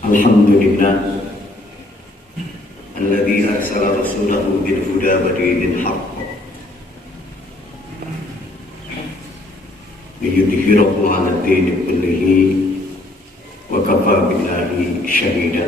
Alhamdulillah alladzi arsala rasulahu bil huda wa dinil haqq liyudhhirahu 'ala ad-dini kullihi wa kafa billahi shahida.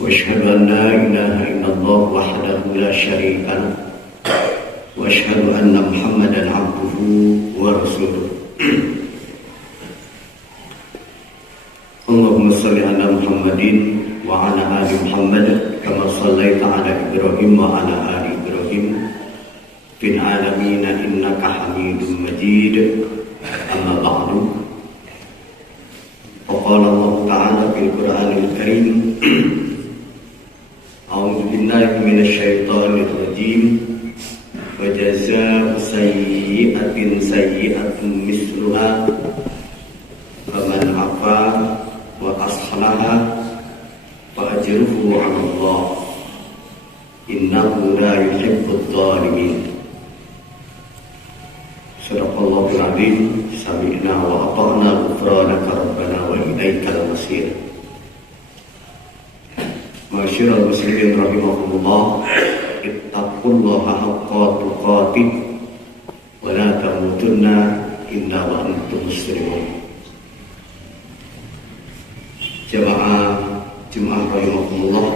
Wa asyhadu an la ilaha illallah wahdahu la syarika lahu wa asyhadu anna Muhammadan 'abduhu wa rasuluh. Allahumma salli ala Muhammadin wa ala ali Muhammad kama sallaita ala Ibrahim wa ala ali Ibrahim fil alamin innaka Hamidum Majid. Amma ba'du. Qala Allah Ta'ala fil Qur'anil Karim A'udzu billahi minasy syaithanir rajim. Wa jazaa'u sayyi'atin sayyi'atun misluha faman 'afa wa aslaha fa ajruhu 'ala Allah innahu la yuhibbudz zalimin. Sadaqallahul azim. Sami'na wa ata'na ghufranaka rabbana wa ilaikal masir. Ma'asyiral muslimin rahimakumullah, ittaqullaha haqqa tuqatih wa la tamutunna illa wa antum muslimun. Jamaah Jumat rahimakumullah,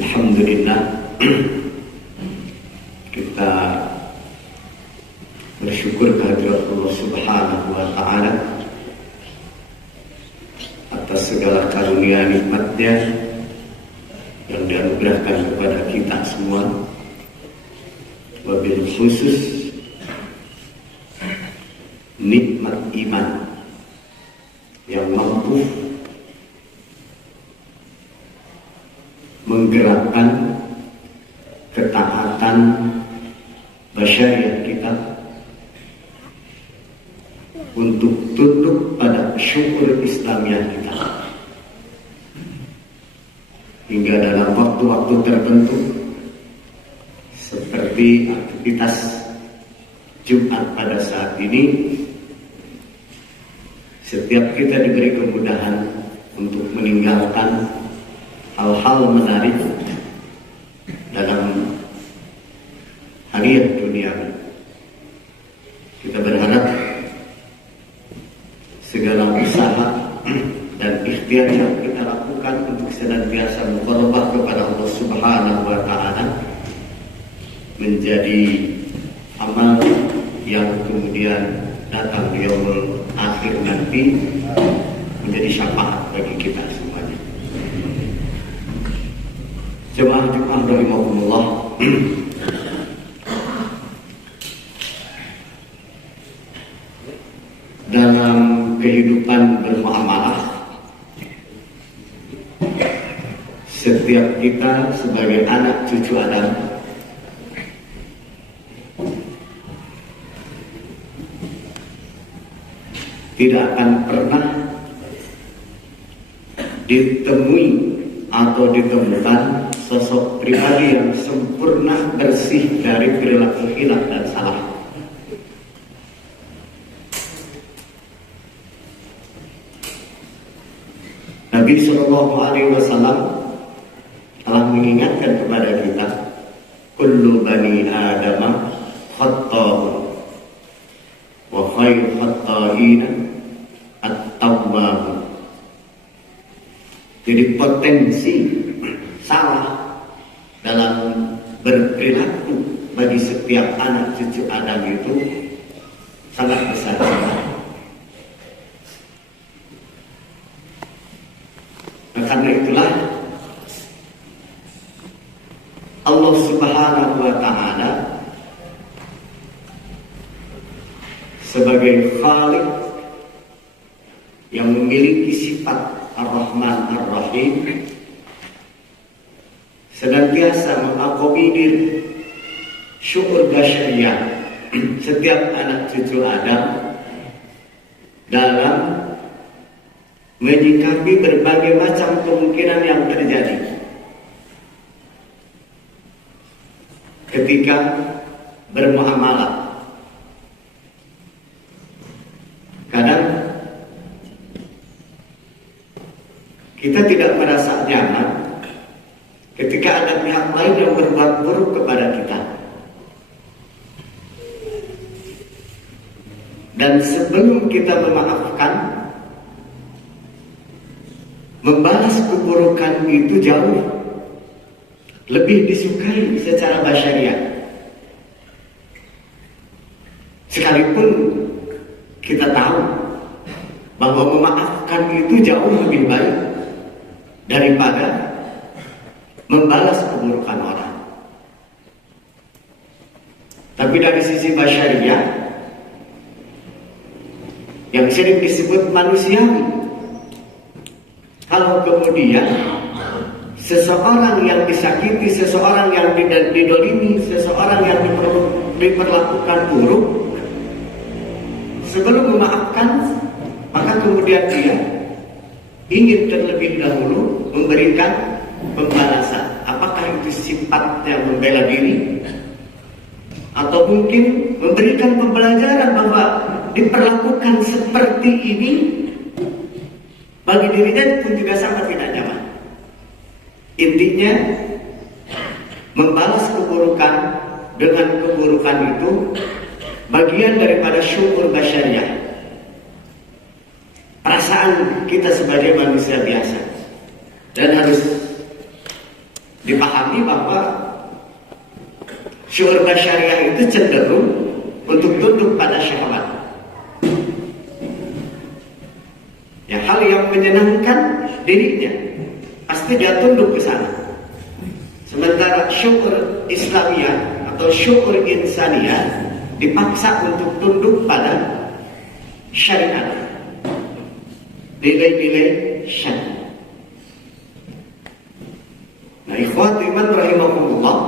alhamdulillah kita bersyukur kehadirat Allah Subhanahu wa Ta'ala atas segala karunia nikmatnya yang dianugerahkan kepada kita semua, wabil khusus nikmat iman yang mampu menggerakkan ketaatan basyariah kita untuk tunduk pada syukur Islamiah kita, hingga dalam waktu-waktu tertentu seperti aktivitas Jumat pada saat ini, setiap kita diberi kemudahan untuk meninggalkan hal-hal menarik dalam harian dunia. Kita berharap segala usaha dan ikhtiar yang kita lakukan untuk senantiasa muqarrabah kepada Allah Subhanahu wa Ta'ala menjadi amal yang kemudian datang di yaumul akhir nanti menjadi syafaat bagi kita semuanya. Jemaah rahimahumullah, dalam kehidupan bermuamalah, setiap kita sebagai anak cucu Adam tidak akan pernah ditemui atau ditemukan sosok pribadi yang sempurna, bersih dari perilaku hilaf dan salah. Nabi SAW telah mengingatkan kepada kita, kullu bani Adam khatta'un wa khairu khatta'ina at-tawwabun. Jadi potensi salah dalam berperilaku bagi setiap anak cucu Adam itu sangat besar. Karena itulah Allah Subhanahu wa Ta'ala sebagai Khaliq yang memiliki sifat Ar-Rahman Ar-Rahim senantiasa mengakomodir syukur syariah setiap anak cucu Adam dalam menyikapi berbagai macam kemungkinan yang terjadi ketika bermuamalah. kita tidak merasa nyaman ketika ada pihak lain yang berbuat buruk kepada kita. Dan sebelum kita memaafkan, membalas keburukan itu jauh lebih disukai secara basyariah. Sekalipun kita tahu bahwa memaafkan itu jauh lebih baik daripada membalas keburukan orang. Tapi dari sisi basyariah, yang sering disebut manusiawi, kalau kemudian seseorang yang disakiti, seseorang yang didolimi, seseorang yang diperlakukan buruk, sebelum memaafkan, maka kemudian dia ingin terlebih dahulu memberikan pembalasan. Apakah itu sifatnya membela diri, atau mungkin memberikan pembelajaran bahwa diperlakukan seperti ini bagi dirinya pun juga sangat tidak nyaman. Intinya, membalas keburukan dengan keburukan itu bagian daripada syukur basyariah. Perasaan kita sebagai manusia biasa. Dan harus dipahami bahwa syukur basyariah itu cenderung untuk tunduk pada syahwat. Ya, hal yang menyenangkan dirinya, pasti dia tunduk ke sana. Sementara syukur Islamiyah atau syukur insaniyah dipaksa untuk tunduk pada syariat, nilai-nilai syariat. Nah, ikhwat iman rahimahumullah,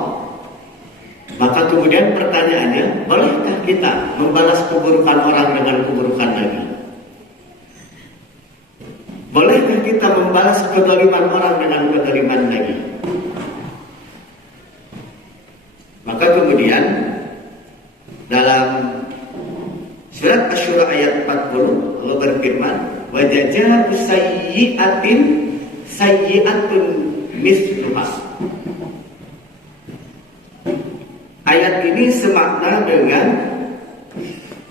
maka kemudian pertanyaannya, bolehkah kita membalas keburukan orang dengan keburukan lagi? Bolehkah kita membalas kezaliman orang dengan kezaliman lagi? Maka kemudian dalam surat Asy-Syura ayat 40 Allah berfirman, wa jazaa'u sayyi'atin sayyi'atun misluha. Ayat ini semakna dengan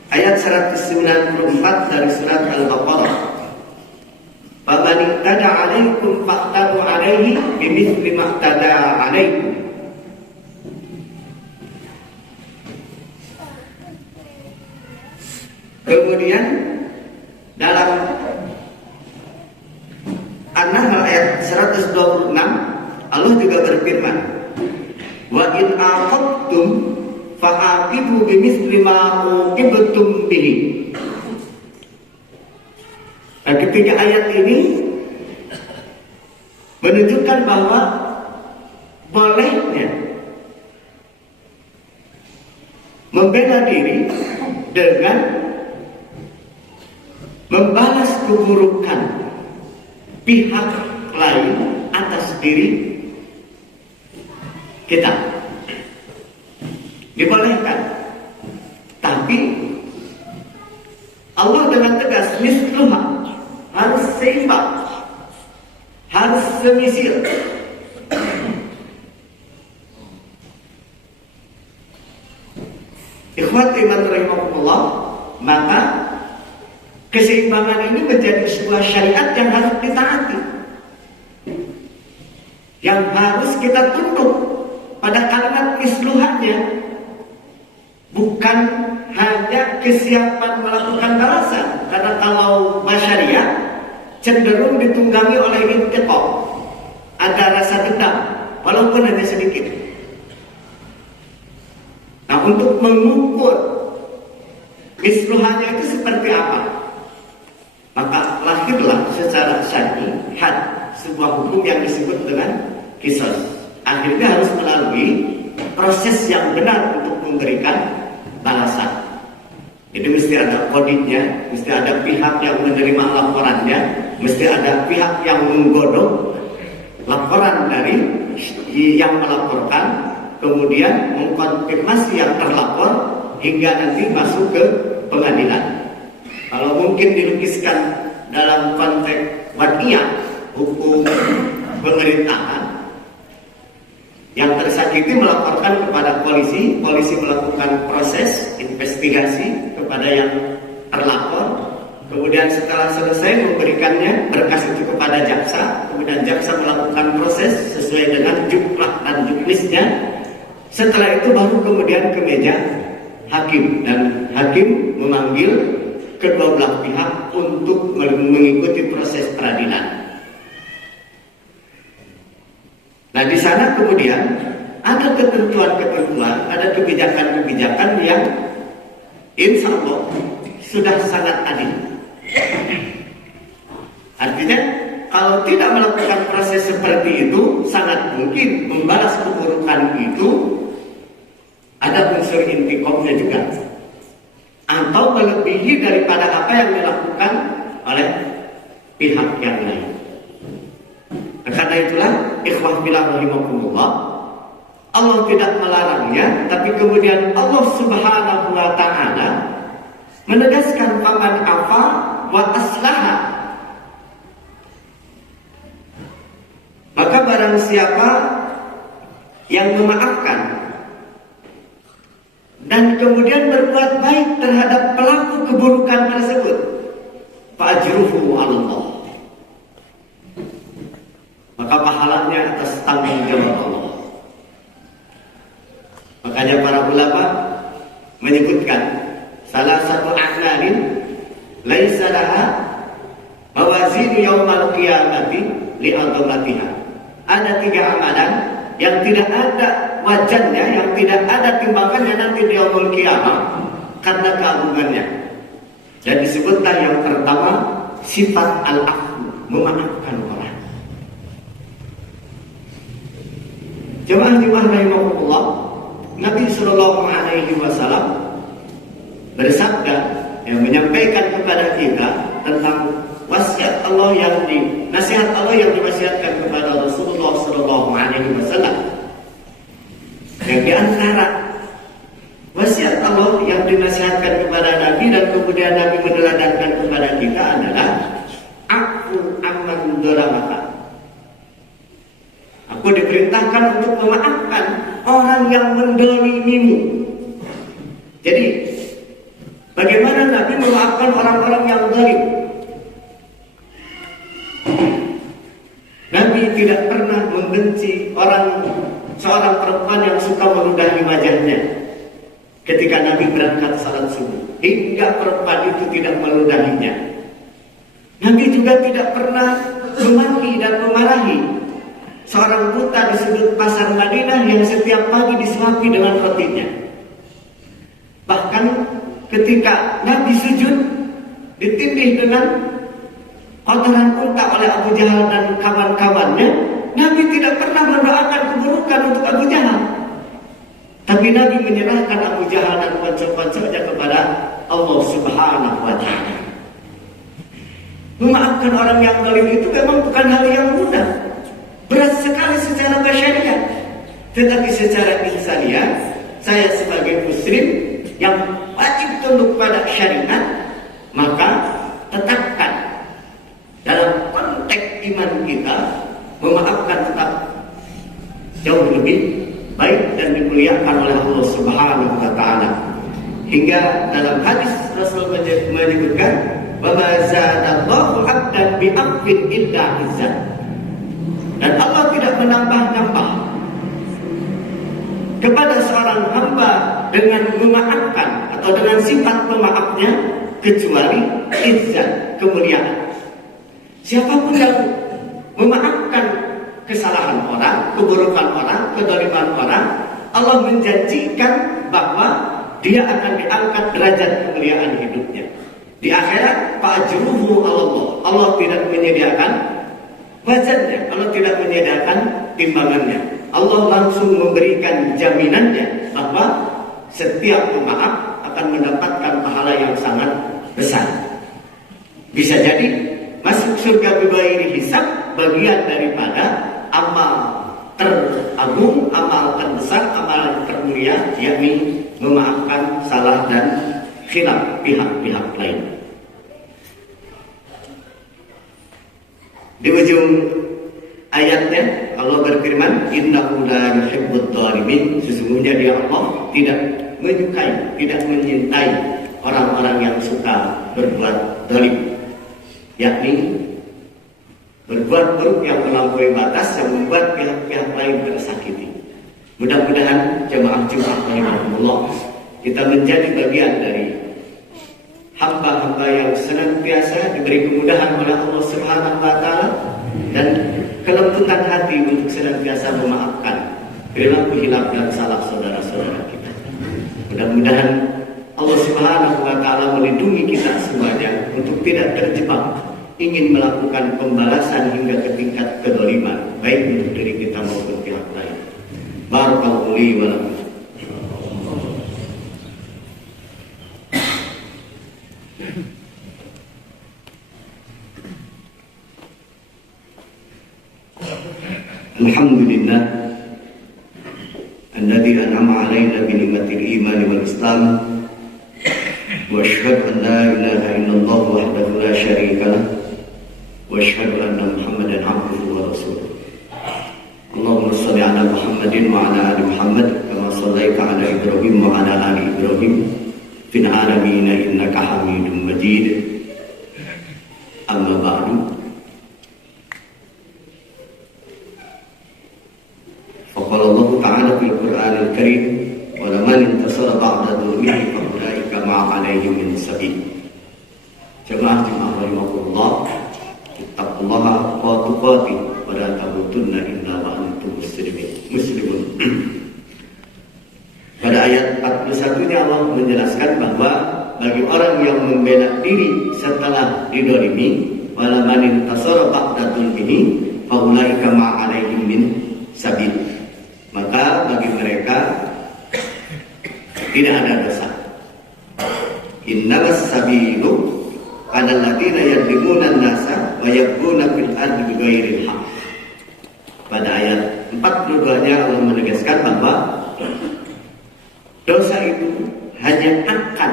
ayat 194 dari surat Al-Baqarah. Faman i'tada 'alaikum fa'tadu 'alaihi bimithli ma i'tada 'alaikum. Kemudian dalam An-Nahl ayat 126 Allah juga berfirman, wa in aqabtum fa'aqibu bimithli ma uqibtum bihi. Nah, ketiga ayat ini menunjukkan bahwa bolehnya membela diri dengan membalas keburukan pihak lain atas diri kita. Dibolehkan. Tapi Allah dengan tegas misluha, harus seimbang, harus semisil. Ikhwat iman rahimahullah, maka keseimbangan ini menjadi sebuah syariat yang harus ditaati, yang harus kita tunduk pada kalimat misluhannya, bukan hanya kesiapan melakukan balasan. Karena kalau basyariah cenderung ditunggangi oleh intiqam, ada rasa dendam walaupun hanya sedikit. Nah, untuk mengukur misluhannya itu seperti apa, maka lahirlah secara syar'i had, sebuah hukum yang disebut dengan qisas. Akhirnya harus melalui proses yang benar untuk memberikan balasan. Jadi mesti ada kodenya, mesti ada pihak yang menerima laporannya, mesti ada pihak yang menggodok laporan dari yang melaporkan, kemudian mengkonfirmasi yang terlapor hingga nanti masuk ke pengadilan. Kalau mungkin dilukiskan dalam konteks wad'iyah, hukum pemerintahan, yang tersakiti melaporkan kepada polisi, polisi melakukan proses investigasi kepada yang terlapor, kemudian setelah selesai memberikannya berkas itu kepada jaksa, kemudian jaksa melakukan proses sesuai dengan jumlah dan juknisnya. Setelah itu baru kemudian ke meja hakim, dan hakim memanggil kedua belah pihak untuk mengikuti proses peradilan. Nah, di sana kemudian ada ketentuan-ketentuan, ada kebijakan-kebijakan yang insya Allah sudah sangat adil. Artinya, kalau tidak melakukan proses seperti itu, sangat mungkin membalas keburukan itu ada unsur intiqamnya juga, atau melebihi daripada apa yang dilakukan oleh pihak yang lain. Karena itulah, ikhwah fillah rahimakumullah, Allah tidak melarangnya, tapi kemudian Allah Subhanahu wa ta'ala menegaskan faman afa wa aslaha. Maka barang siapa yang memaafkan dan kemudian berbuat baik terhadap pelaku keburukan tersebut, fa'ajruhu 'alallah, maka pahalanya atas tanggung jawab Allah. Makanya para ulama menyebutkan salah satu a'malin laisa laha mawazin yaumal qiyamati li'adhamatiha. Ada 3 amalan yang tidak ada wajannya, yang tidak ada timbangannya nanti di yaumul qiyamah karena keagungannya. Dan disebutlah yang pertama sifat al-afu, memaafkan orang. Jemaah-jemaah rahimahullah, Nabi Sallallahu Alaihi Wasallam bersabda yang menyampaikan kepada kita tentang wasiat Allah nasihat Allah yang diwasiatkan kepada Rasulullah Sallallahu Alaihi Wasallam. Yang di antara wasiat Allah yang dinasihatkan kepada Nabi dan kemudian Nabi meneladankan kepada kita adalah aku amman doramaka. Aku diperintahkan untuk memaafkan orang yang mendolimimu. Jadi, bagaimana Nabi memaafkan orang-orang yang zalim? Nabi tidak pernah membenci seorang perempuan yang suka meludahi wajahnya ketika Nabi berangkat salat subuh, hingga perempuan itu tidak meludahinya. Nabi juga tidak pernah memaki dan memarahi seorang buta di sudut pasar Madinah yang setiap pagi disuapi dengan rotinya. Bahkan ketika Nabi sujud ditindih dengan kotoran unta oleh Abu Jahal dan kawan-kawannya, Nabi tidak pernah mendoakan keburukan untuk Abu Jahal. Tapi Nabi menyerahkan Abu Jahal dan konco-konconya kepada Allah Subhanahu wa ta'ala. Memaafkan orang yang zalim itu memang bukan hal yang mudah. Berat sekali secara basyariah. Tetapi secara insaniah, saya sebagai muslim yang wajib tunduk pada syariat, maka tetapkan dalam konteks iman kita, memaafkan tetap jauh lebih baik dan dimuliakan oleh Allah Subhanahu wa ta'ala. Hingga dalam hadis Rasul menyebutkan, wa ma zadallahu 'abdan bi'afwin illa izzat. Dan Allah tidak menambah-nambah kepada seorang hamba dengan memaafkan atau dengan sifat pemaafnya kecuali izzat, kemuliaan. Siapapun yang memaafkan kesalahan orang, keburukan orang, kezaliman orang, Allah menjanjikan bahwa dia akan diangkat derajat kemuliaan hidupnya. Di akhirat, fa'ajruhu 'alallah. Allah tidak menyediakan wajannya, Allah tidak menyediakan timbangannya. Allah langsung memberikan jaminannya bahwa setiap pemaaf akan mendapatkan pahala yang sangat besar. Bisa jadi masuk surga bighairi hisab bagian daripada amal teragung, amal terbesar, amal termulia, yakni memaafkan salah dan khilaf pihak-pihak lain. Di ujung innahu la yuhibbud dhalimin, sesungguhnya dia Allah tidak menyukai, tidak mencintai orang-orang yang suka berbuat zalim, yakni berbuat buruk yang melampaui batas yang membuat pihak-pihak lain tersakiti. Mudah-mudahan jemaah Jumat rahimahumullah kita menjadi bagian dari hamba-hamba yang senantiasa diberi kemudahan oleh Allah Subhanahu wa taala dan kelembutan hati untuk senantiasa memaafkan perilaku hilaf dan salah saudara-saudara kita. Mudah-mudahan Allah Subhanahu wa taala melindungi kita semuanya untuk tidak terjebak ingin melakukan pembalasan hingga ke tingkat kedzaliman baik untuk diri kita maupun pihak lain. Barakallahu li wa lakum. Alhamdulillah alladzi an'ama 'alaina bi ni'matil iman wal islam wa asyhadu an la ilaha illallah wahdahu la syarika lah wa asyhadu anna Muhammadan 'abduhu wa rasuluh. Allahumma shalli 'ala Muhammadin wa 'ala ali Muhammad kama shallaita 'ala Ibrahim wa 'ala ali Ibrahim fil 'alamin innaka Hamidum Majid. Amma ba'du. Faqala Allah ta'ala fil Qur'anil Karim wa man intasara ba'da dhulmihi fa ulaika ma 'alaihim min sabil. Jemaah rahimahullah, ittaqullaha haqqa tuqatih wa la tamutunna illa wa antum muslimun. Pada ayat 41-nya Allah menjelaskan bahwa bagi orang yang membela diri setelah didolimi, wala man intasara ba'da dhulmihi fa ulaika ma 'alaihim min sabil. Maka bagi mereka tidak ada dosa. Innamas sabilu 'alal ladzina yadlimuna an-nasa wa yabghuna fil ardi bighairil haqq. Pada ayat 42-nya Allah menegaskan bahwa dosa itu hanya akan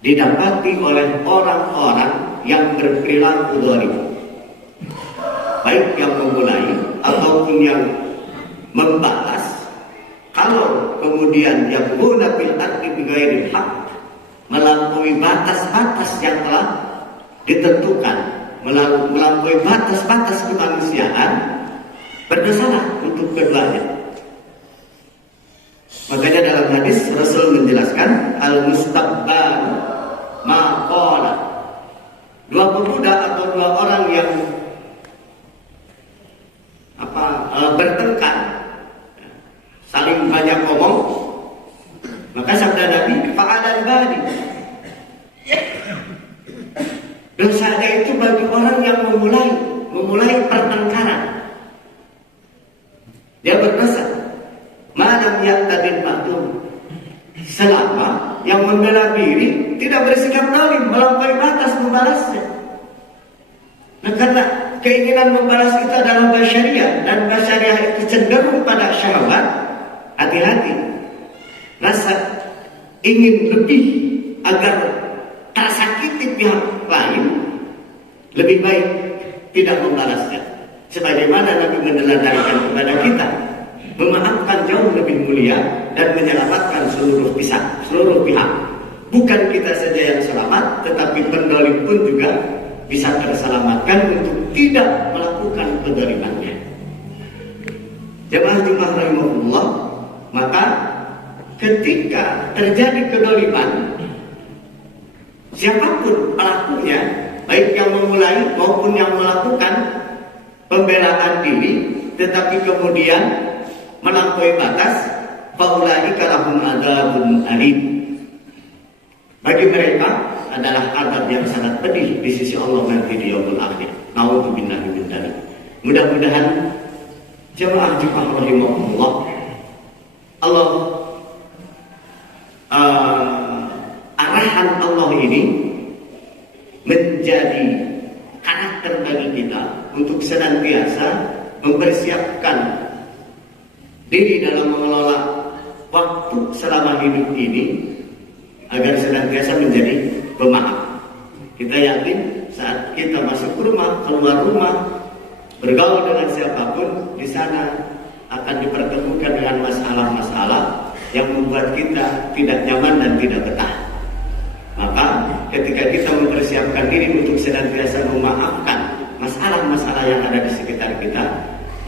didapati oleh orang-orang yang berperilaku zalim, baik yang memulai ataupun yang membalas. Kalau kemudian yabghuna fil ardi bighairil haqq, melampaui batas-batas yang telah ditentukan, melampaui batas-batas kemanusiaan, berdosalah untuk keduanya. Makanya dalam hadis Rasul menjelaskan al-mustabban ma qala, dua pemuda atau dua orang yang bertengkar, saling banyak ngomong, maka sabda Nabi fa'alal badi, dosanya itu bagi orang yang memulai pertengkaran, dia berdosa. Madam yaqtadil ma'dum, selama yang membela diri tidak bersikap zalim, melampaui batas membalasnya. Nah, karena keinginan membalas itu adalah basyariah, dan basyariah itu cenderung pada syahwat, hati-hati. Rasa ingin lebih agar tersakiti pihak lain, lebih baik tidak membalasnya. Sebagaimana Nabi meneladani kepada kita, memaafkan jauh lebih mulia dan menyelamatkan seluruh pihak. Bukan kita saja yang selamat, tetapi pendolim pun juga bisa terselamatkan untuk tidak melakukan kedolimannya. Jemaah Jumat rahimahullah, maka ketika terjadi kedoliman, siapapun pelakunya, baik yang memulai maupun yang melakukan pembelaan diri, tetapi kemudian melampaui batas, faulaika lahum adzabun alim. Bagi mereka adalah azab yang sangat pedih di sisi Allah nanti di yaumul akhir. Nauzubillahi min dzalik. Mudah-mudahan jemaah rahimahumullah, Allah arahan Allah ini menjadi karakter bagi kita untuk senantiasa mempersiapkan diri dalam mengelola waktu selama hidup ini agar senantiasa menjadi pemaaf. Kita yakin saat kita masuk rumah, keluar rumah, bergaul dengan siapapun, di sana membuat kita tidak nyaman dan tidak betah. Maka ketika kita mempersiapkan diri untuk senantiasa memaafkan masalah-masalah yang ada di sekitar kita,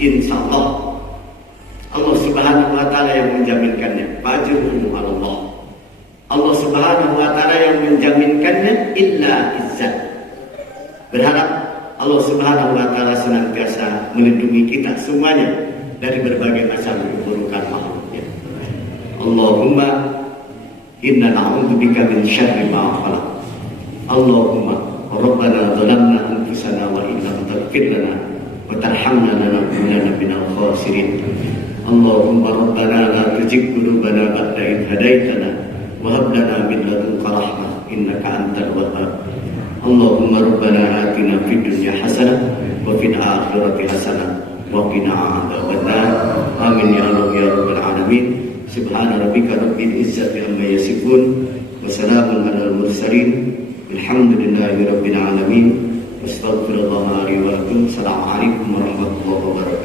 insya Allah Allah Subhanahu wa Ta'ala yang menjaminkannya. Fajruhu Allah. Allah Subhanahu wa Ta'ala yang menjaminkannya illa izzat. Berharap Allah Subhanahu wa Ta'ala senantiasa melindungi kita semuanya dari berbagai macam keburukan makhluknya. Allahumma inna na'udzubika min syarri ma khalaq. Allahumma rabbana zalamna anfusana wa in lam taghfir lana wa tarhamna lanakunanna minal khasirin. Allahumma rabbana la tuzigh qulubana ba'da idh hadaitana wa hab lana min ladunka rahmah innaka antal wahhab. Allahumma rabbana atina fid dunya hasanah wa fil akhirati hasanah wa qina adzabannar. Amin ya Allah ya rabbal alamin. Subhana rabbika rabbil izzati amma yasifun wa salamun alal mursalin walhamdulillahi rabbil alamin. Astaghfirullah li wa lakum. Assalamualaikum warahmatullahi wabarakatuh.